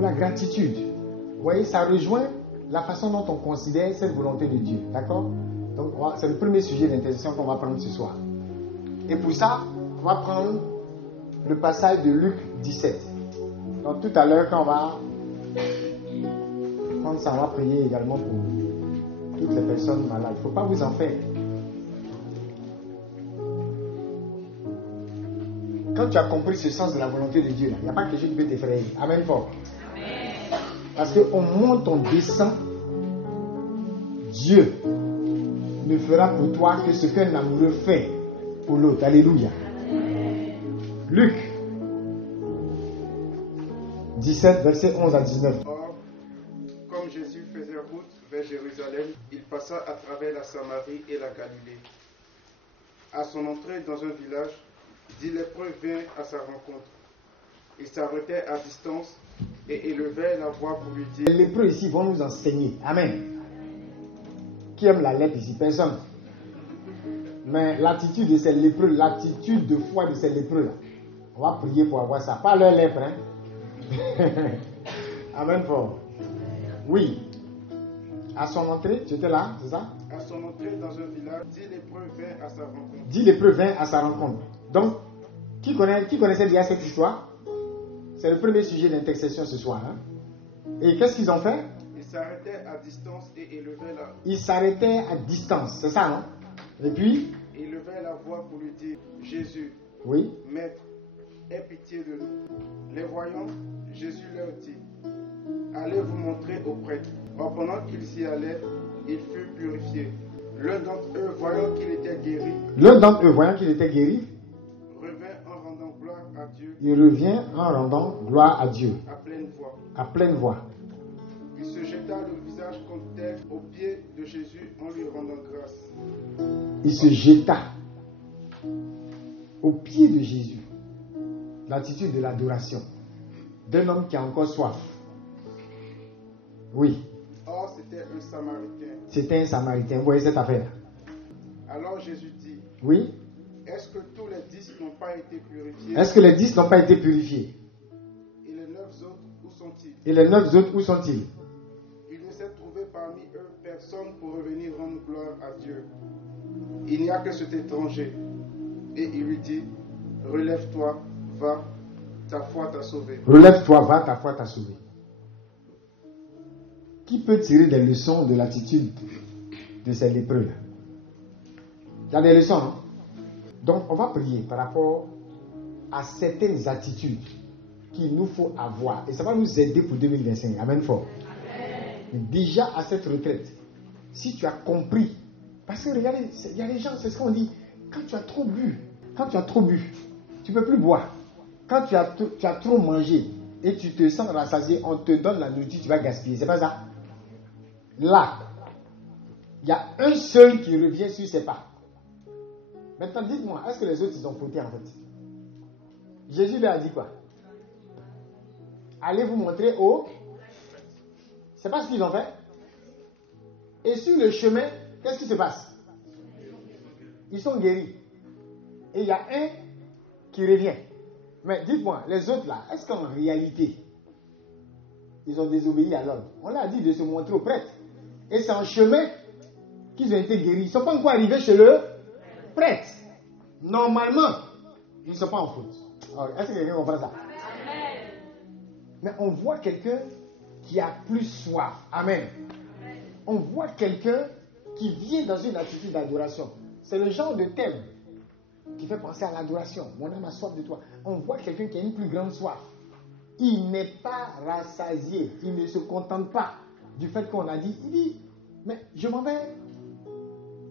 pour la gratitude. Vous voyez, ça rejoint la façon dont on considère cette volonté de Dieu. D'accord? Donc, c'est le premier sujet d'intercession qu'on va prendre ce soir. Et pour ça, on va prendre le passage de Luc 17. Donc, tout à l'heure, quand on va prendre ça, on va prier également pour toutes les personnes malades. Il ne faut pas vous en faire. Quand tu as compris ce sens de la volonté de Dieu, il n'y a pas quelque chose qui peut t'effrayer. Amen fort. Parce qu'on monte, on descend. Dieu ne fera pour toi que ce qu'un amoureux fait pour l'autre. Alléluia. Luc 17, versets 11 à 19. Or, comme Jésus faisait route vers Jérusalem, il passa à travers la Samarie et la Galilée. À son entrée dans un village, 10 lépreux vinrent à sa rencontre. Ils s'arrêtaient à distance et élevaient la voix pour lui dire... Les lépreux ici vont nous enseigner. Amen. Qui aime la lèpre ici? Personne. Mais l'attitude de ces lépreux, l'attitude de foi de ces lépreux-là, on va prier pour avoir ça. Pas leur lèpre, hein. Amen fort. Oui. À son entrée, tu étais là, c'est ça? À son entrée dans un village, 10 lépreux vinrent à sa rencontre. 10 lépreux vinrent à sa rencontre. Donc, qui connaissait déjà cette histoire? C'est le premier sujet d'intercession ce soir. Hein? Et qu'est-ce qu'ils ont fait? Ils s'arrêtaient à distance et élevaient la... Ils s'arrêtaient à distance, c'est ça, non? Et puis? Ils élevaient la voix pour lui dire, Jésus, oui, Maître, aie pitié de nous. Les voyant, Jésus leur dit, allez vous montrer aux prêtres. Or, pendant qu'ils s'y allaient, ils furent purifiés. L'un d'entre eux, voyant qu'il était guéri, revint en rendant gloire à Dieu. Il revient en rendant gloire à Dieu. À pleine voix. Il se jeta le visage contre terre aux pieds de Jésus en lui rendant grâce. Il se jeta aux pieds de Jésus. L'attitude de l'adoration d'un homme qui a encore soif. Oui. Or, c'était un Samaritain. C'était un Samaritain. Vous voyez cette affaire? Alors Jésus dit, oui. Est-ce que tous les 10 n'ont pas été purifiés? Est-ce que les 10 n'ont pas été purifiés? Et les 9 autres, où sont-ils? Et les 9 autres, où sont-ils? Il ne s'est trouvé parmi eux personne pour revenir rendre gloire à Dieu. Il n'y a que cet étranger. Et il lui dit, relève-toi, va, ta foi t'a sauvé. Relève-toi, va, ta foi t'a sauvé. Qui peut tirer des leçons de l'attitude de ces lépreux-là? Il y a des leçons, non? Donc, on va prier par rapport à certaines attitudes qu'il nous faut avoir. Et ça va nous aider pour 2025. Amen fort. Amen. Déjà à cette retraite, si tu as compris, parce que regardez, il y a des gens, c'est ce qu'on dit, quand tu as trop bu, tu ne peux plus boire. Quand tu as trop mangé et tu te sens rassasié, on te donne la nourriture, tu vas gaspiller. C'est pas ça? Là, il y a un seul qui revient sur ses pas. Maintenant, dites-moi, est-ce que les autres, ils ont fauté en fait? Jésus leur a dit quoi? Allez vous montrer au... C'est pas ce qu'ils ont fait. Et sur le chemin, qu'est-ce qui se passe? Ils sont guéris. Et il y a un qui revient. Mais dites-moi, les autres là, est-ce qu'en réalité, ils ont désobéi à l'ordre? On leur a dit de se montrer au prêtre. Et c'est en chemin qu'ils ont été guéris. Ils ne sont pas encore arrivés chez le prêtre. Normalement, ils ne sont pas en faute. Alors, est-ce que quelqu'un comprend ça? Amen. Mais on voit quelqu'un qui a plus soif. Amen. On voit quelqu'un qui vient dans une attitude d'adoration. C'est le genre de thème qui fait penser à l'adoration. Mon âme a soif de toi. On voit quelqu'un qui a une plus grande soif. Il n'est pas rassasié. Il ne se contente pas du fait qu'on a dit. Il dit, mais je m'en vais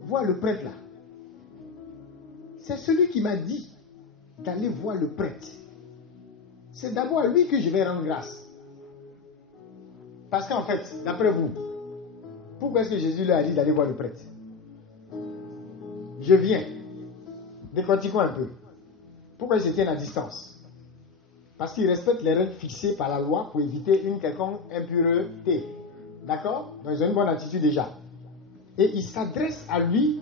voir le prêtre là. C'est celui qui m'a dit d'aller voir le prêtre. C'est d'abord à lui que je vais rendre grâce. Parce qu'en fait, d'après vous, pourquoi est-ce que Jésus lui a dit d'aller voir le prêtre? Je viens. Décortiquons un peu. Pourquoi ils se tiennent à distance? Parce qu'ils respectent les règles fixées par la loi pour éviter une quelconque impureté. D'accord? Donc ils ont une bonne attitude déjà. Et ils s'adressent à lui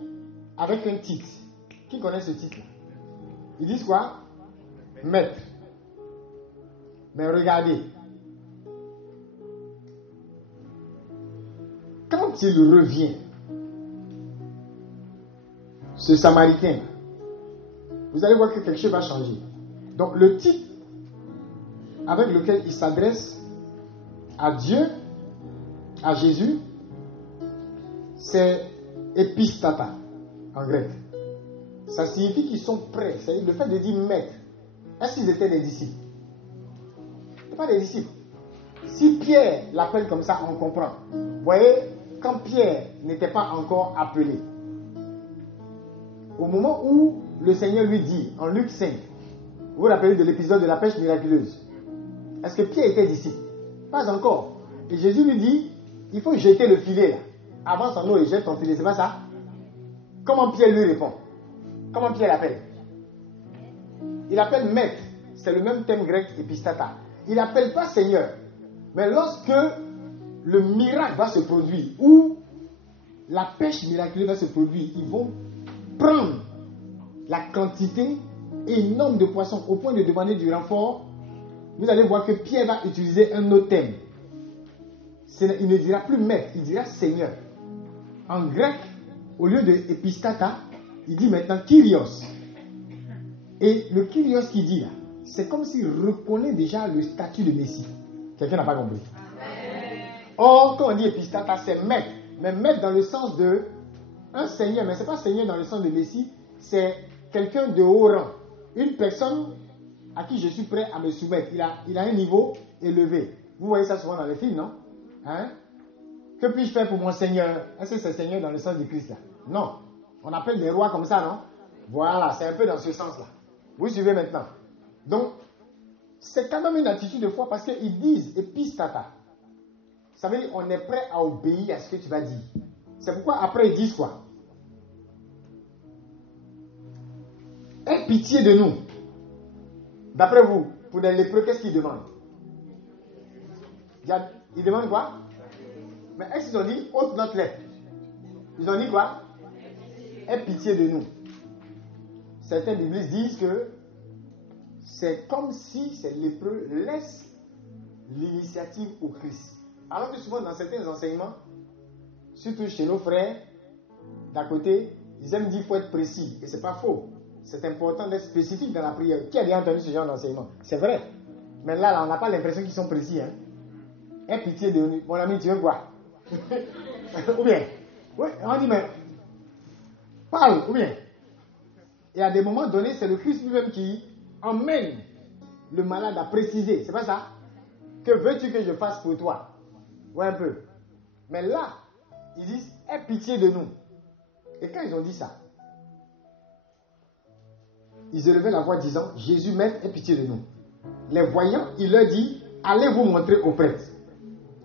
avec un titre. Qui connaît ce titre-là? Ils disent quoi? Maître. Mais regardez, quand il revient, ce Samaritain, vous allez voir que quelque chose va changer. Donc le titre avec lequel il s'adresse à Dieu, à Jésus, c'est epistata en grec. Ça signifie qu'ils sont prêts. C'est le fait de dire maître. Est-ce qu'ils étaient des disciples? Ce pas des disciples. Si Pierre l'appelle comme ça, on comprend. Vous voyez, quand Pierre n'était pas encore appelé, au moment où le Seigneur lui dit, en Luc 5, vous vous rappelez de l'épisode de la pêche miraculeuse, est-ce que Pierre était disciple? Pas encore. Et Jésus lui dit, il faut jeter le filet là. Avance en eau et jette ton filet, c'est pas ça? Comment Pierre lui répond? Comment Pierre l'appelle? Il appelle maître. C'est le même thème grec epistata. Il n'appelle pas Seigneur. Mais lorsque le miracle va se produire, ou la pêche miraculeuse va se produire, ils vont prendre la quantité énorme de poissons au point de demander du renfort. Vous allez voir que Pierre va utiliser un autre thème. Il ne dira plus maître, il dira Seigneur. En grec, au lieu de epistata, il dit maintenant Kyrios. Et le Kyrios qu'il dit là, c'est comme s'il reconnaît déjà le statut de Messie. Quelqu'un n'a pas compris. Or, quand on dit epistata, c'est maître. Mais maître dans le sens de un seigneur, mais ce n'est pas seigneur dans le sens de Messie, c'est quelqu'un de haut rang. Une personne à qui je suis prêt à me soumettre. Il a un niveau élevé. Vous voyez ça souvent dans les films, non? Hein? Que puis-je faire pour mon Seigneur? Est-ce que c'est Seigneur dans le sens du Christ là? Non. On appelle des rois comme ça, non? Voilà, c'est un peu dans ce sens-là. Vous suivez maintenant. Donc, c'est quand même une attitude de foi parce qu'ils disent epistata. Ça veut dire qu'on est prêt à obéir à ce que tu vas dire. C'est pourquoi après ils disent quoi? Aie pitié de nous. D'après vous, pour les lépreux, qu'est-ce qu'ils demandent? Ils demandent quoi? Mais est-ce qu'ils ont dit ôte notre lèpre? Ils ont dit quoi? Aie pitié de nous. Certains biblistes disent que c'est comme si ces lépreux laissent l'initiative au Christ. Alors que souvent dans certains enseignements, surtout chez nos frères, d'à côté, ils aiment dire qu'il faut être précis. Et ce n'est pas faux. C'est important d'être spécifique dans la prière. Qui a déjà entendu ce genre d'enseignement? C'est vrai. Mais là, on n'a pas l'impression qu'ils sont précis. Hein? Aie pitié de nous. Mon ami, tu veux quoi? Ou bien, oui, on dit, mais parle, ou bien. Et à des moments donnés, c'est le Christ lui-même qui emmène le malade à préciser. C'est pas ça? Que veux-tu que je fasse pour toi? Ouais, un peu. Mais là, ils disent, aie pitié de nous. Et quand ils ont dit ça, ils élevaient la voix disant, Jésus, maître, aie pitié de nous. Les voyants, il leur dit, allez vous montrer au prêtre.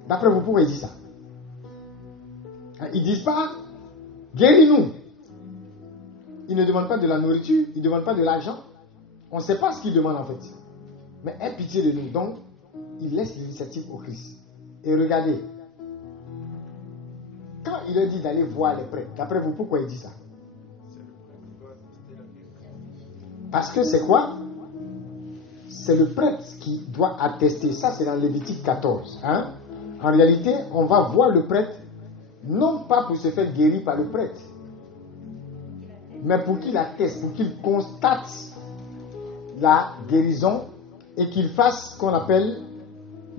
D'après vous, pourquoi ils disent ça? Ils ne disent pas, guéris-nous. Ils ne demandent pas de la nourriture, ils ne demandent pas de l'argent. On ne sait pas ce qu'ils demandent en fait. Mais aie pitié de nous. Donc, ils laissent l'initiative au Christ. Et regardez, quand il leur dit d'aller voir les prêtres, d'après vous, pourquoi il dit ça? Parce que c'est quoi? C'est le prêtre qui doit attester. Ça, c'est dans Lévitique 14. Hein? En réalité, on va voir le prêtre, non pas pour se faire guérir par le prêtre, mais pour qu'il atteste, pour qu'il constate la guérison et qu'il fasse ce qu'on appelle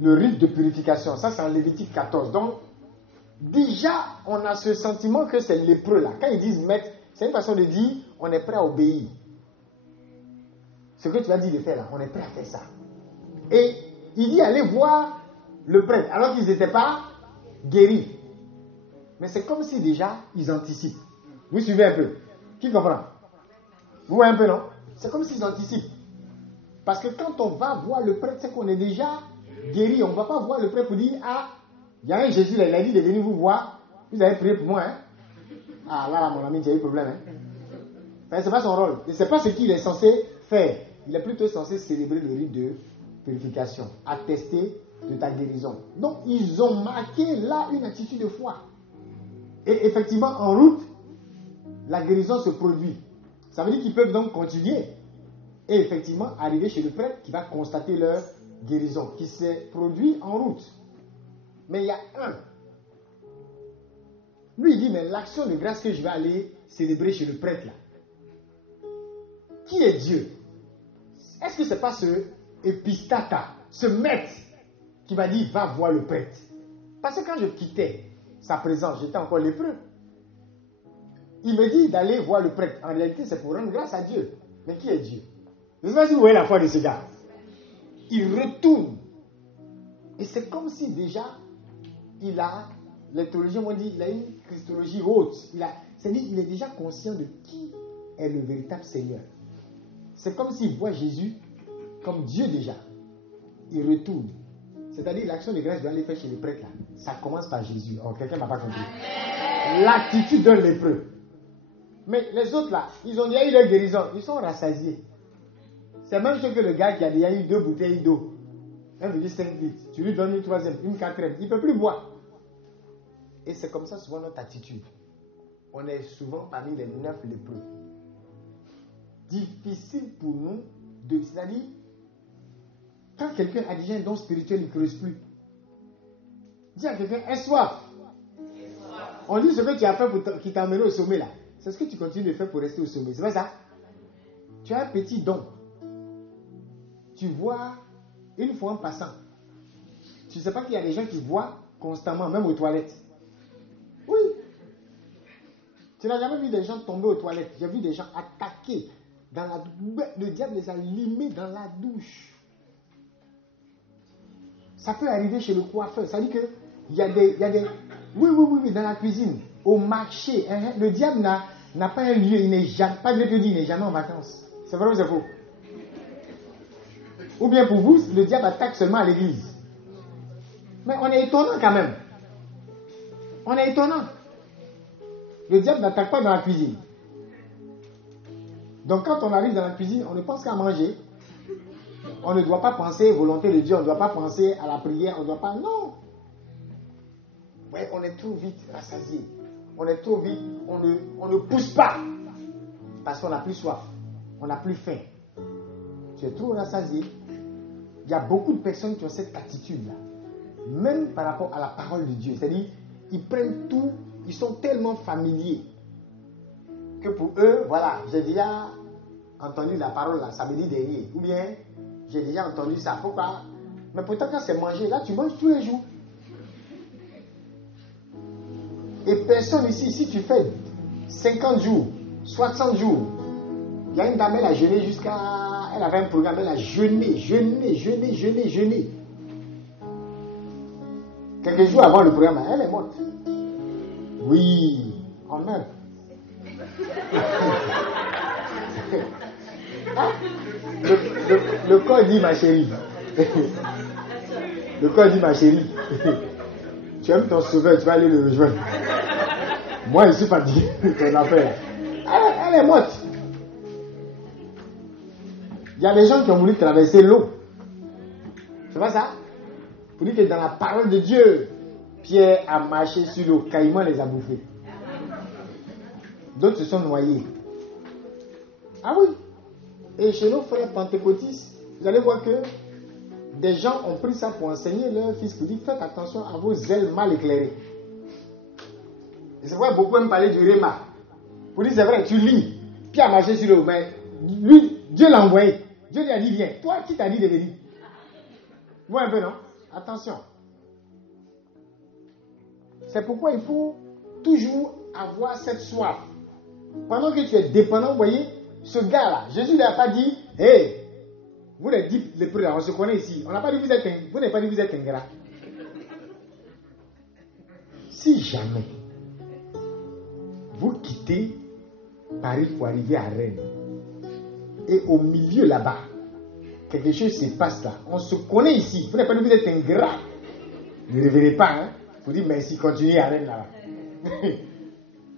le rite de purification. Ça, c'est en Lévitique 14. Donc, déjà, on a ce sentiment que c'est lépreux là. Quand ils disent maître, c'est une façon de dire on est prêt à obéir. Ce que tu as dit de faire là, on est prêt à faire ça. Et il dit allez voir le prêtre, alors qu'ils n'étaient pas guéris. Mais c'est comme si déjà ils anticipent. Vous suivez un peu? Qui comprend? Vous voyez un peu, non? C'est comme s'ils anticipent. Parce que quand on va voir le prêtre, c'est qu'on est déjà guéri. On ne va pas voir le prêtre pour dire ah, il y a un Jésus là, il a dit de venir vous voir. Vous avez prié pour moi, hein? Ah là, mon ami, tu as eu problème, hein? Enfin, ce n'est pas son rôle. Et ce n'est pas ce qu'il est censé faire. Il est plutôt censé célébrer le rite de purification, attester de ta guérison. Donc, ils ont marqué là une attitude de foi. Et effectivement, en route, la guérison se produit. Ça veut dire qu'ils peuvent donc continuer et effectivement arriver chez le prêtre qui va constater leur guérison qui s'est produite en route. Mais il y a un Lui, il dit, mais l'action de grâce que je vais aller célébrer chez le prêtre là. Qui est Dieu? Est-ce que ce n'est pas ce épistata, ce maître qui m'a dit, va voir le prêtre? Parce que quand je quittais sa présence, j'étais encore lépreux. Il me dit d'aller voir le prêtre. En réalité, c'est pour rendre grâce à Dieu. Mais qui est Dieu? Je ne sais pas si vous voyez la foi de ce gars. Il retourne. Et c'est comme si déjà, les théologiens m'ont dit, il a une christologie haute. C'est-à-dire, il est déjà conscient de qui est le véritable Seigneur. C'est comme s'il voit Jésus comme Dieu déjà. Il retourne. C'est-à-dire, l'action de grâce doit aller faire chez les prêtres là. Ça commence par Jésus. Oh, quelqu'un ne m'a pas compris. L'attitude d'un lépreux. Mais les autres là, ils ont déjà eu leur guérison. Ils sont rassasiés. C'est même chose que le gars qui a déjà eu 2 bouteilles d'eau. 1,5 litres. Tu lui donnes une 3e, une 4e. Il ne peut plus boire. Et c'est comme ça souvent notre attitude. On est souvent parmi les 9 lépreux. Difficile pour nous de... C'est-à-dire, quand quelqu'un a déjà un don spirituel, il ne creuse plus. Dis à quelqu'un, aie soif. On dit ce que tu as fait pour qui t'a amené au sommet là. C'est ce que tu continues de faire pour rester au sommet. C'est pas ça? Tu as un petit don. Tu vois une fois en passant. Tu ne sais pas qu'il y a des gens qui voient constamment, même aux toilettes. Oui. Tu n'as jamais vu des gens tomber aux toilettes. J'ai vu des gens attaqués. Le diable les a limés dans la douche. Ça peut arriver chez le coiffeur. Ça dit que il y a des... Oui, dans la cuisine, au marché. Le diable n'a pas un lieu. Il n'est jamais... Pas de dit, il n'est jamais en vacances. C'est vrai ou c'est faux? Ou bien pour vous, le diable attaque seulement à l'église. Mais on est étonnant quand même. On est étonnant. Le diable n'attaque pas dans la cuisine. Donc quand on arrive dans la cuisine, on ne pense qu'à manger. On ne doit pas penser volonté de Dieu, on ne doit pas penser à la prière, on ne doit pas... Non. Ouais, on est trop vite rassasié. On est trop vite, on ne pousse pas. Parce qu'on n'a plus soif. On n'a plus faim. Tu es trop rassasié. Il y a beaucoup de personnes qui ont cette attitude-là. Même par rapport à la parole de Dieu. C'est-à-dire, ils prennent tout, ils sont tellement familiers que pour eux, voilà, j'ai déjà entendu la parole là, samedi dernier. Ou bien, j'ai déjà entendu ça. Pourquoi? Mais pourtant, quand c'est mangé, là, tu manges tous les jours. Et personne ici, si tu fais 50 jours, 60 jours, il y a une dame, elle a jeûné jusqu'à... Elle avait un programme, elle a jeûné. Quelques jours avant le programme, elle est morte. Oui, on meurt. Le corps dit ma chérie. Le corps dit ma chérie. Tu aimes ton sauveur, tu vas aller le rejoindre. Moi, je ne suis pas dit ton affaire. Elle est morte. Il y a des gens qui ont voulu traverser l'eau. C'est pas ça? Pour dire que dans la parole de Dieu, Pierre a marché sur l'eau. Caïman les a bouffés. D'autres se sont noyés. Ah oui. Et chez nos frères pentecôtistes, vous allez voir que des gens ont pris ça pour enseigner leur fils, pour dire faites attention à vos ailes mal éclairées. Et c'est vrai, beaucoup aiment parler du réma. Pour dire c'est vrai, tu lis, Pierre a marché sur l'eau, mais lui, Dieu l'a envoyé. Dieu lui a dit viens. Toi, qui t'a dit de venir? Vois un peu, non? Attention. C'est pourquoi il faut toujours avoir cette soif. Pendant que tu es dépendant, vous voyez, ce gars-là, Jésus ne lui a pas dit, hey, vous les 10 lépreux là, on se connaît ici. On n'a pas dit vous n'avez pas dit vous êtes ingrat. Si jamais vous quittez Paris pour arriver à Rennes, et au milieu là-bas, quelque chose se passe là, on se connaît ici, vous n'avez pas dit vous êtes ingrat. Ne revenez pas, hein. Vous dites merci, continuez à Rennes là-bas.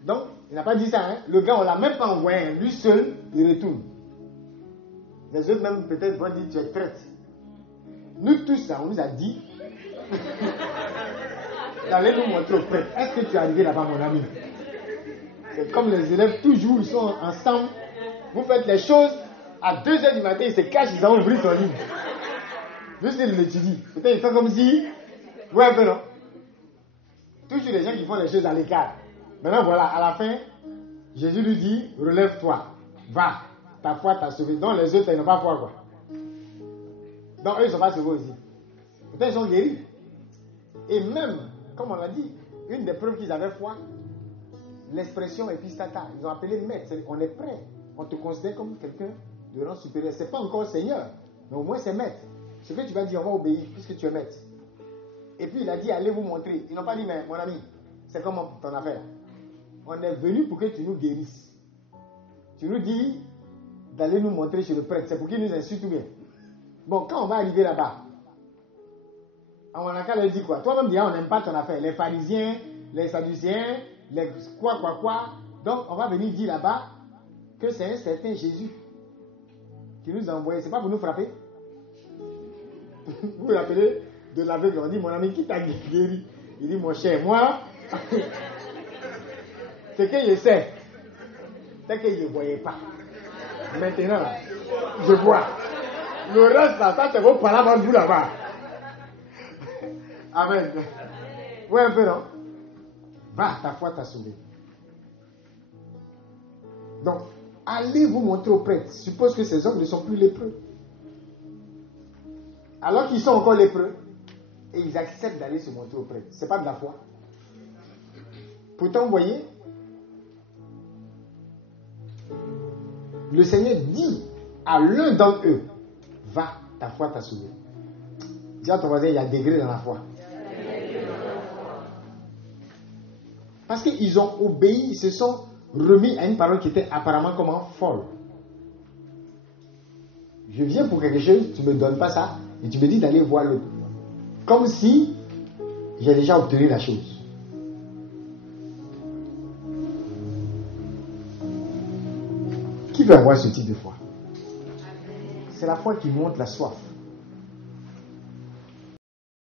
Donc, il n'a pas dit ça, hein. Le gars, on ne l'a même pas envoyé, hein. Lui seul, il retourne. Les autres même peut-être vont dire tu es traite. Nous tous là, on nous a dit d'aller nous montrer au prêtre. Est-ce que tu es arrivé là-bas, mon ami? C'est comme les élèves, toujours, ils sont ensemble. Vous faites les choses, à 2h du matin, ils se cachent, ils ont ouvert son livre. Juste il l'étudie. Peut-être il fait comme si... Ouais, un peu non. Toujours les gens qui font les choses à l'écart. Maintenant, voilà, à la fin, Jésus lui dit, relève-toi, va, ta foi t'a sauvé. Donc les autres, ils n'ont pas foi, quoi. Donc eux, ils ne sont pas sauvés aussi. Pourtant, ils sont guéris. Et même, comme on l'a dit, une des preuves qu'ils avaient foi, l'expression epistata, ils ont appelé maître. On est prêt. On te considère comme quelqu'un de rang supérieur. Ce n'est pas encore Seigneur, mais au moins c'est maître. Ce que tu vas dire, on va obéir, puisque tu es maître. Et puis il a dit, allez vous montrer. Ils n'ont pas dit, mais mon ami, c'est comment ton affaire? On est venu pour que tu nous guérisses. Tu nous dis d'aller nous montrer chez le prêtre. C'est pour qu'il nous insulte ou bien? Bon, quand on va arriver là-bas, on a qu'à leur dire quoi? Toi-même, on n'aime pas ton affaire. Les pharisiens, les sadducéens, les quoi. Donc, on va venir dire là-bas que c'est un certain Jésus qui nous a envoyés. C'est pas pour nous frapper. Vous vous rappelez de l'aveugle, on dit, mon ami, qui t'a guéri? Il dit, mon cher, moi, ce que je sais, c'est que je ne voyais pas. Maintenant, je vois. Le reste, là, ça, c'est vos parents, vous là-bas. Amen. Oui, un peu, non? Va, ta foi t'a sauvé. Donc, allez vous montrer au prêtre. Suppose que ces hommes ne sont plus lépreux. Alors qu'ils sont encore lépreux, et ils acceptent d'aller se montrer au prêtre. Ce n'est pas de la foi. Pourtant, vous voyez, le Seigneur dit à l'un d'entre eux, va, ta foi t'a sauvé. Dis à ton voisin, il y a des degrés dans la foi. Parce qu'ils ont obéi, ils se sont remis à une parole qui était apparemment comment folle. Je viens pour quelque chose, tu ne me donnes pas ça, et tu me dis d'aller voir l'autre. Comme si j'ai déjà obtenu la chose. Qui veut avoir ce type de foi? C'est la foi qui montre la soif.